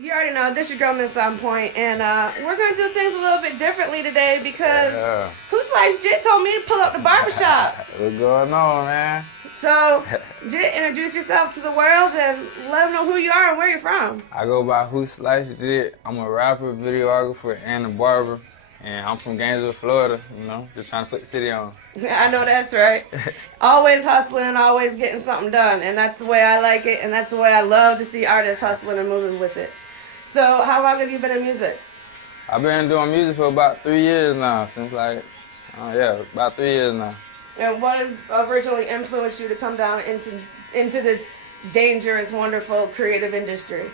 You already know, this your girl, MzOnPoint, and we're going to do things a little bit differently today because Who Sliced Jhitt told me to pull up the barbershop. What's going on, man? So, Jhitt, introduce yourself to the world and let them know who you are and where you're from. I go by Who Sliced Jhitt. I'm a rapper, videographer, and a barber. And I'm from Gainesville, Florida, you know, just trying to put the city on. I know that's right. Always hustling, always getting something done. And that's the way I like it, and that's the way I love to see artists hustling and moving with it. So, how long have you been in music? I've been doing music for about 3 years now, since like, about 3 years now. And what originally influenced you to come down into this dangerous, wonderful, creative industry?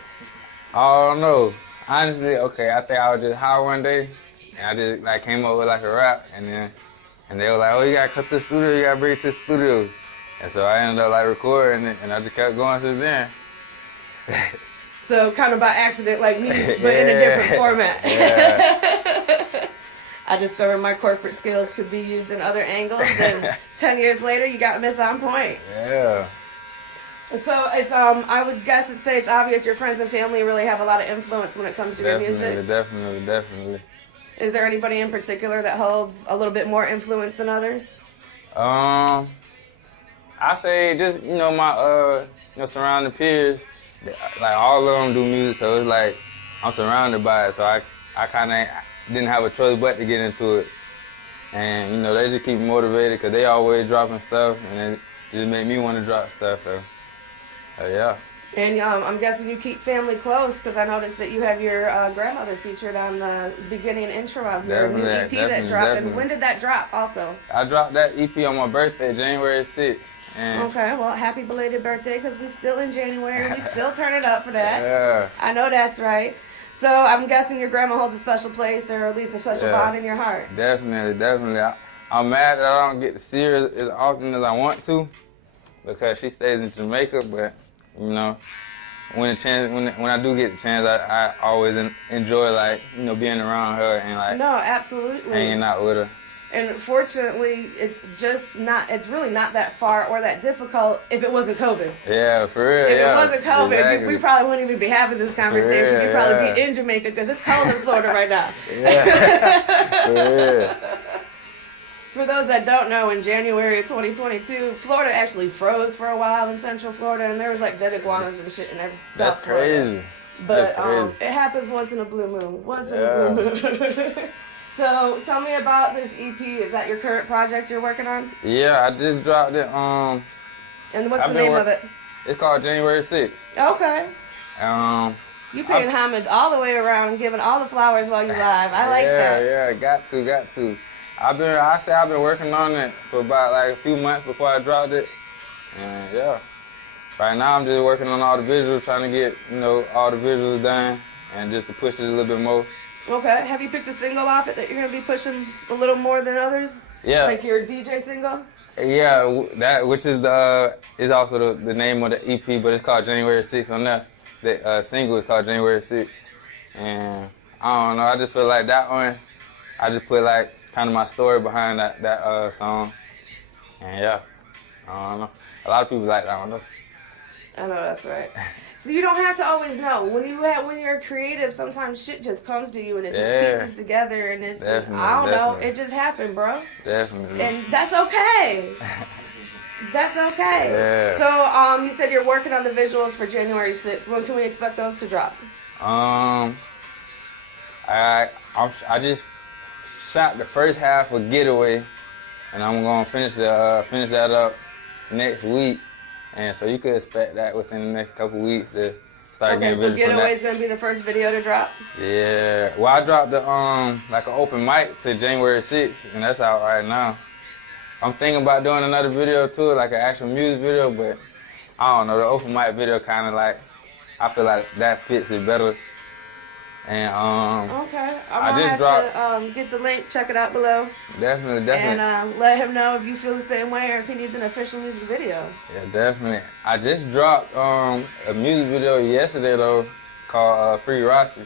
I don't know. Honestly, I think I was just high one day, and I just like came up with like a rap, and they were like, oh, you gotta come to the studio, you gotta bring it to the studio. And so I ended up like recording it, and I just kept going since then. So kind of by accident like me, but in a different format. Yeah. I discovered my corporate skills could be used in other angles, and 10 years later, you got MzOnPoint. Yeah. So it's I would guess say it's obvious your friends and family really have a lot of influence when it comes to your music. Definitely. Is there anybody in particular that holds a little bit more influence than others? I say just my surrounding peers, like all of them do music, so it's like I'm surrounded by it, so I kind of didn't have a choice but to get into it. And they just keep me motivated because they always dropping stuff, and it just made me want to drop stuff. So yeah. And I'm guessing you keep family close because I noticed that you have your grandmother featured on the beginning intro of your new EP that dropped. And when did that drop also? I dropped that EP on my birthday, January 6th. And okay, well, happy belated birthday because we're still in January. We still turn it up for that. Yeah. I know that's right. So I'm guessing your grandma holds a special place or at least a special bond in your heart. Definitely. I'm mad that I don't get to see her as often as I want to because she stays in Jamaica, but when I do get the chance, I always enjoy being around her and no, absolutely, hanging out with her. And fortunately, it's really not that far or that difficult if it wasn't COVID. Yeah, for real. If it wasn't COVID, exactly. we probably wouldn't even be having this conversation. You'd probably be in Jamaica because it's cold in Florida right now. Yeah, for real. For those that don't know, in January of 2022, Florida actually froze for a while in Central Florida, and there was like dead iguanas and shit in South Florida. That's But crazy. It happens once in a blue moon. Once in a blue moon. So tell me about this EP. Is that your current project you're working on? Yeah, I just dropped it. And what's the name of it? It's called January 6th. Okay. You paying homage all the way around and giving all the flowers while you live. I like that. Yeah, got to. I've been working on it for about like a few months before I dropped it. And yeah. Right now I'm just working on all the visuals, trying to get, all the visuals done and just to push it a little bit more. Okay. Have you picked a single off it that you're going to be pushing a little more than others? Yeah. Like your DJ single? Yeah, that which is is also the name of the EP, but it's called January 6th on there. The single is called January 6th. And I don't know, I just feel like that one, I just put like kind of my story behind that song. And yeah, I don't know. A lot of people like that one though. I know, that's right. So you don't have to always know. When you're creative, sometimes shit just comes to you and it just pieces together and it's just, I don't know, it just happened, bro. Definitely. And that's okay. That's okay. Yeah. So you said you're working on the visuals for January 6th. When can we expect those to drop? I just shot the first half of Getaway, and I'm gonna finish that up next week. And so you could expect that within the next couple weeks to start getting so Getaway is gonna be the first video to drop? Yeah. Well, I dropped like an open mic to January 6th, and that's out right now. I'm thinking about doing another video too, like an actual music video, but I don't know, the open mic video kind of like, I feel like that fits it better. And okay, I'm gonna have to get the link, check it out below. Definitely. And let him know if you feel the same way or if he needs an official music video. Yeah, definitely. I just dropped a music video yesterday though, called Free Rossi.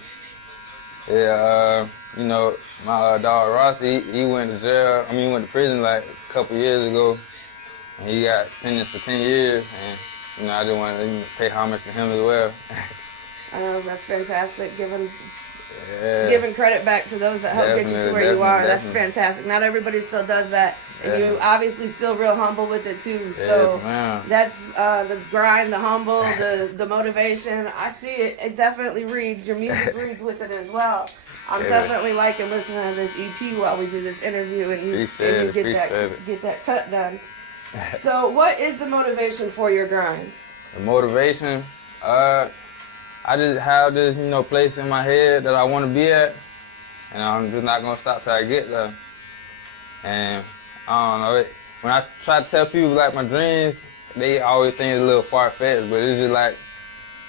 Yeah, my dog Rossi, he went to jail. He went to prison like a couple years ago, and he got sentenced for 10 years. And I just wanted to pay homage to him as well. That's fantastic. Giving Yeah. credit back to those that help get you to where you are. That's fantastic. Not everybody still does that. And you obviously still real humble with it too. So that's the grind, the humble, the motivation. I see it. It definitely reads. Your music reads with it as well. I'm definitely liking listening to this EP while we do this interview and you get that cut done. So what is the motivation for your grind? The motivation, I just have this, place in my head that I want to be at, and I'm just not gonna stop till I get there. And I don't know, when I try to tell people like my dreams, they always think it's a little far-fetched, but it's just like,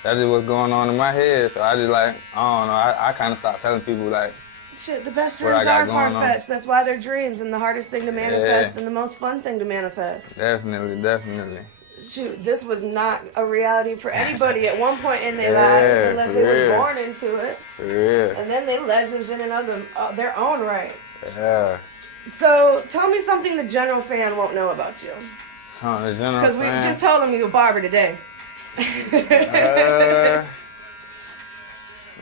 that's just what's going on in my head. So I just like, I don't know, I kind of stopped telling people like, shit, the best dreams are far-fetched. That's why they're dreams and the hardest thing to manifest and the most fun thing to manifest. Definitely. Shoot, this was not a reality for anybody at one point in their lives unless they were born into it. And then they're legends in and of their own right. Yeah. So tell me something the general fan won't know about you. Because we just told them you're a barber today. Let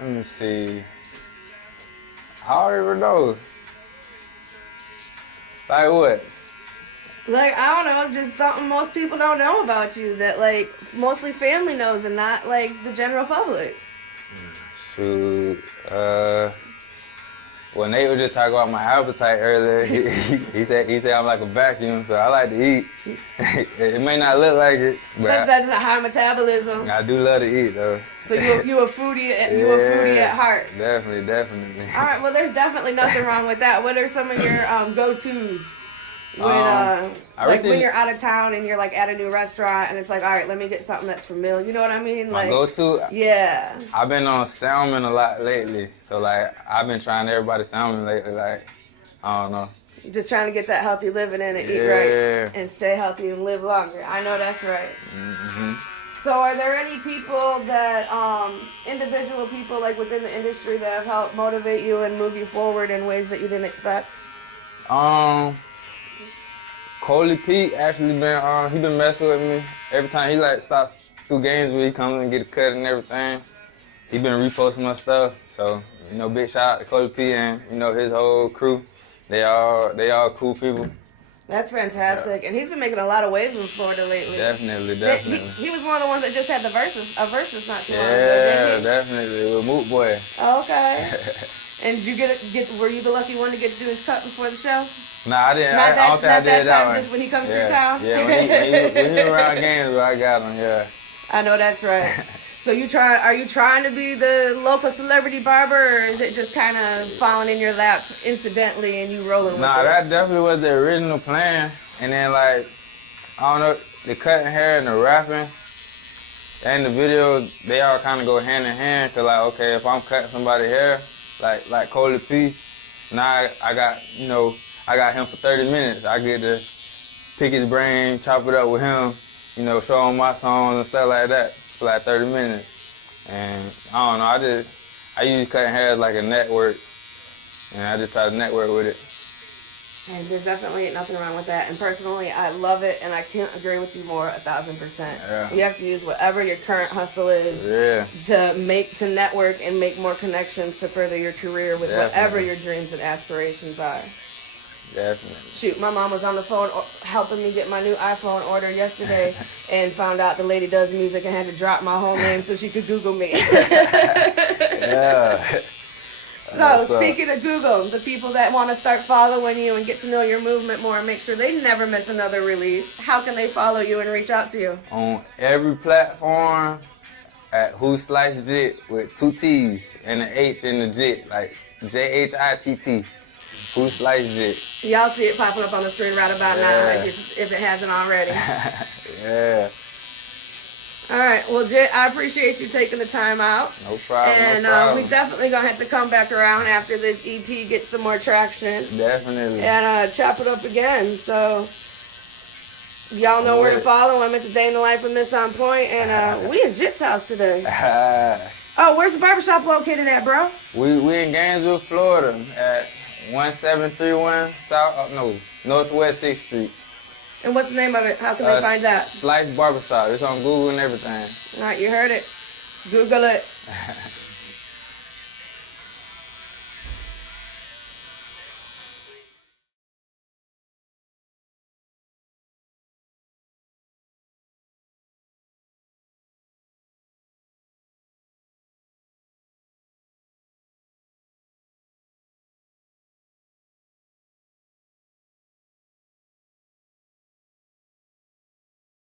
me see. I already know. Like what? Like, I don't know, just something most people don't know about you that, like, mostly family knows and not, like, the general public. Shoot, when Nate was just talking about my appetite earlier, he said I'm like a vacuum, so I like to eat. It may not look like it, but that's a high metabolism. I do love to eat, though. So you a foodie at heart. Definitely. All right, well, there's definitely nothing wrong with that. What are some of your go-tos? When you're out of town and you're like at a new restaurant and it's like, all right, let me get something that's familiar. You know what I mean? My go-to? Yeah. I've been on salmon a lot lately. So like, I've been trying everybody's salmon lately. Like, I don't know. Just trying to get that healthy living in and eat right and stay healthy and live longer. I know that's right. Mm-hmm. So are there any people that, individual people like within the industry that have helped motivate you and move you forward in ways that you didn't expect? Coley Pete actually been messing with me. Every time he like stops through Gainesville, he comes and get a cut and everything. He been reposting my stuff. So, big shout out to Coley Pete and, his whole crew. They all cool people. That's fantastic. Yeah. And he's been making a lot of waves in Florida lately. Definitely. He was one of the ones that just had a versus not too long ago, Yeah, definitely. With Moot Boy. Okay. And did you were you the lucky one to get to do his cut before the show? Nah, I didn't. Not I don't think I did that one. Just when he comes through town? Yeah, when he around Gainesville, I got him, yeah. I know that's right. So are you trying to be the local celebrity barber, or is it just kind of falling in your lap incidentally and you rolling with it? Nah, that definitely was the original plan. And then like, I don't know, the cutting hair and the rapping and the video, they all kind of go hand in hand. Cause like, okay, if I'm cutting somebody's hair, like Coley P, now I got, I got him for 30 minutes. I get to pick his brain, chop it up with him, show him my songs and stuff like that for like 30 minutes. And I don't know, I usually cut hair as like a network, and I just try to network with it. And there's definitely nothing wrong with that. And personally, I love it, and I can't agree with you more 1,000%. Yeah. You have to use whatever your current hustle is to network and make more connections to further your career with whatever your dreams and aspirations are. Definitely. Shoot, my mom was on the phone helping me get my new iPhone order yesterday and found out the lady does music and had to drop my whole name so she could Google me. Yeah. So, speaking of Google, the people that want to start following you and get to know your movement more and make sure they never miss another release, how can they follow you and reach out to you? On every platform at Who Sliced Jhitt with 2 T's and an H in the Jit, like Jhitt. Who Sliced Jhitt. Y'all see it popping up on the screen right about now if it hasn't already. Yeah. All right. Well, Jhitt, I appreciate you taking the time out. No problem. And we definitely going to have to come back around after this EP gets some more traction. Definitely. And chop it up again. So, y'all know where to follow him. It's a day in the life of MzOnPoint. And we in Jhitt's house today. Oh, where's the barbershop located at, bro? We in Gainesville, Florida at 1731 Northwest 6th Street. And what's the name of it? How can they find that? Sliced Barbershop. It's on Google and everything. All right, you heard it. Google it.